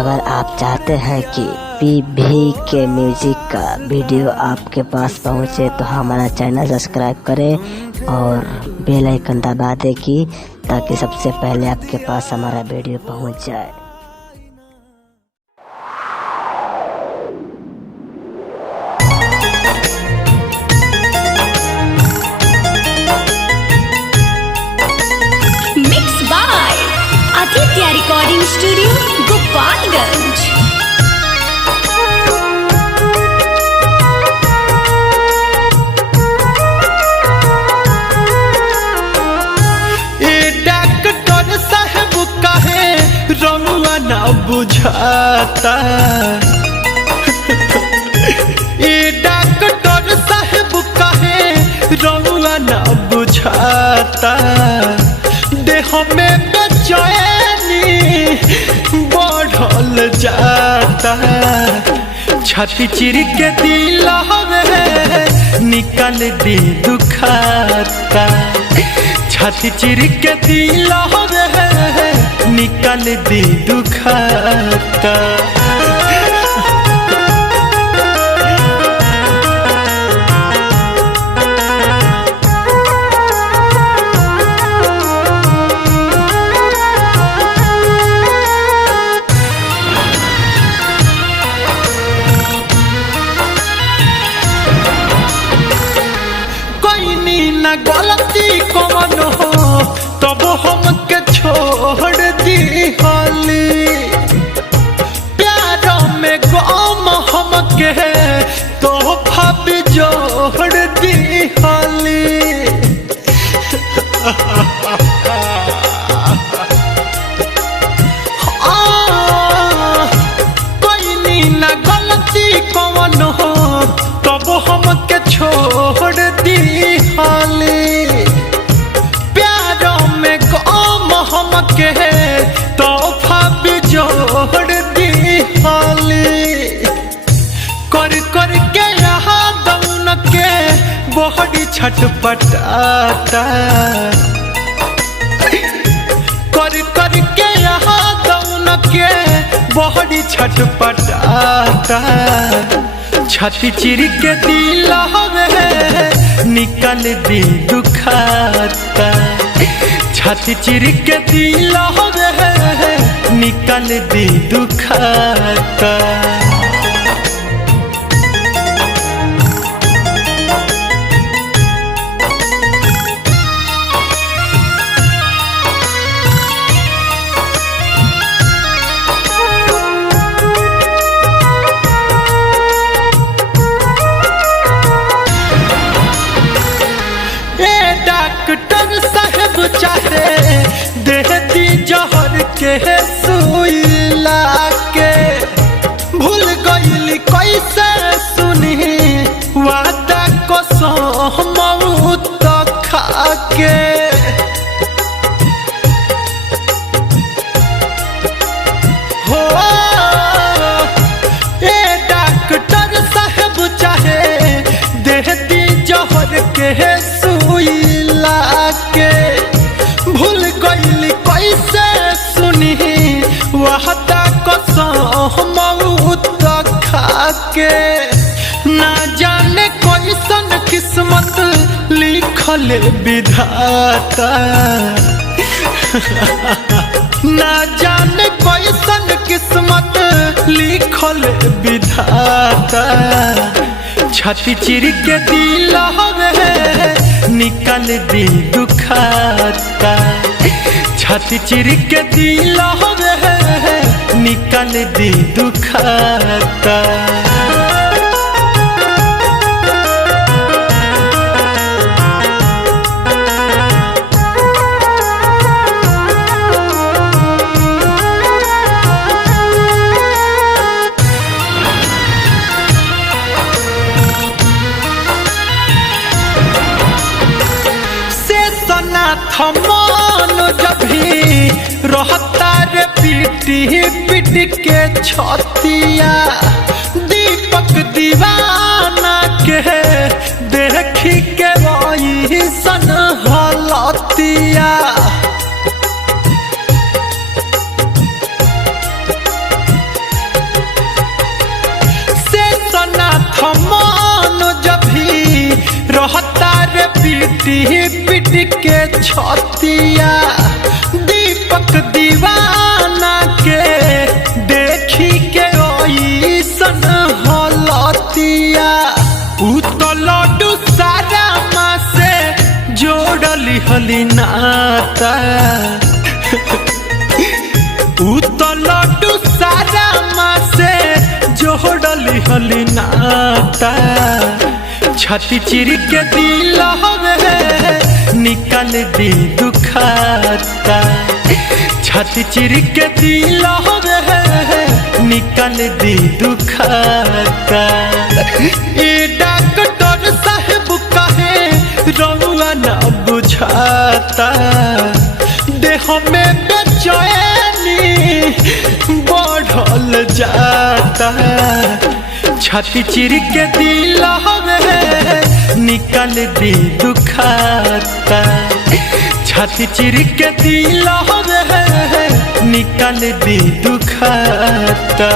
अगर आप चाहते हैं कि पीवी के म्यूजिक का वीडियो आपके पास पहुंचे तो हमारा चैनल सब्सक्राइब करें और बेल आइकन दबा दें कि ताकि सबसे पहले आपके पास हमारा वीडियो पहुंच जाए। Mix by Aditya recording studio Gopalganj. Doctor साहब कहे रंगवा ना बुझाता, डॉक्टर साहब कहे रंगवा ना बुझाता, देह में बेचैनी बढ़ल जाता, छाती चिर के दिल निकल दी दुखाता, छाती चिर के दिल निकल दी दुखाता। न गलती कौन हो तब हमके छोड़ दी हाली, प्यार में गम हमके तोहफा भी जोड़ दी हाली। कोई न गलती कौन हो तब हमके छोड़ दी हाली, प्यार में गम हमके तोहफा भी जोड़ दी हाली, कर कर के यहाँ दौन के बॉडी छटपटाता, कर कर के यहाँ दौन के बॉडी छटपटाता, छाती चिर के दिल निकल दी दुखाता, छाती चिर के दिल निकल दी दुखाता। डॉक्टर साहब चाहे देती जहर के सुई लाके, भूल गईली कैसे सुनी वादा कसम मौत खाके, हो डॉक्टर साहब चाहे देती जहर के सुई लाके, भूल गईली कैसे सुनी वादा कसम मौत खाके, ना जाने कैसन किस्मत लिखल विधाता, ना जाने कैसन किस्मत लिखल विधाता, छाती चिर के दिल निकल दी दुखाता, छाती चिर के दिल निकल दी दुखाता। थमान जब भी रहता रे पीटी पीट के छतिया, दीपक दीवाना के देखी के वही सन हलतिया, पिट के छतिया दीपक दीवाना के देखी के ओइसन हलतिया उ तो लड्डू सारा माँ से जोड़ली हली नाता उ तो लड्डू सारा माँ से जोड़ली हली नाता छाती चिर के दिल हवे निकाल दी दुखाता छाती चिर के दिल हवे निकाल दी दुखाता ये डॉक्टर साहब कहे रउआ ना बुझाता देह में बेचैनी बढ़ल जाता छाती चिर के दिल हवे निकाल दी दुखाता छाती चिर के दिल हवे निकाल दी दुखाता।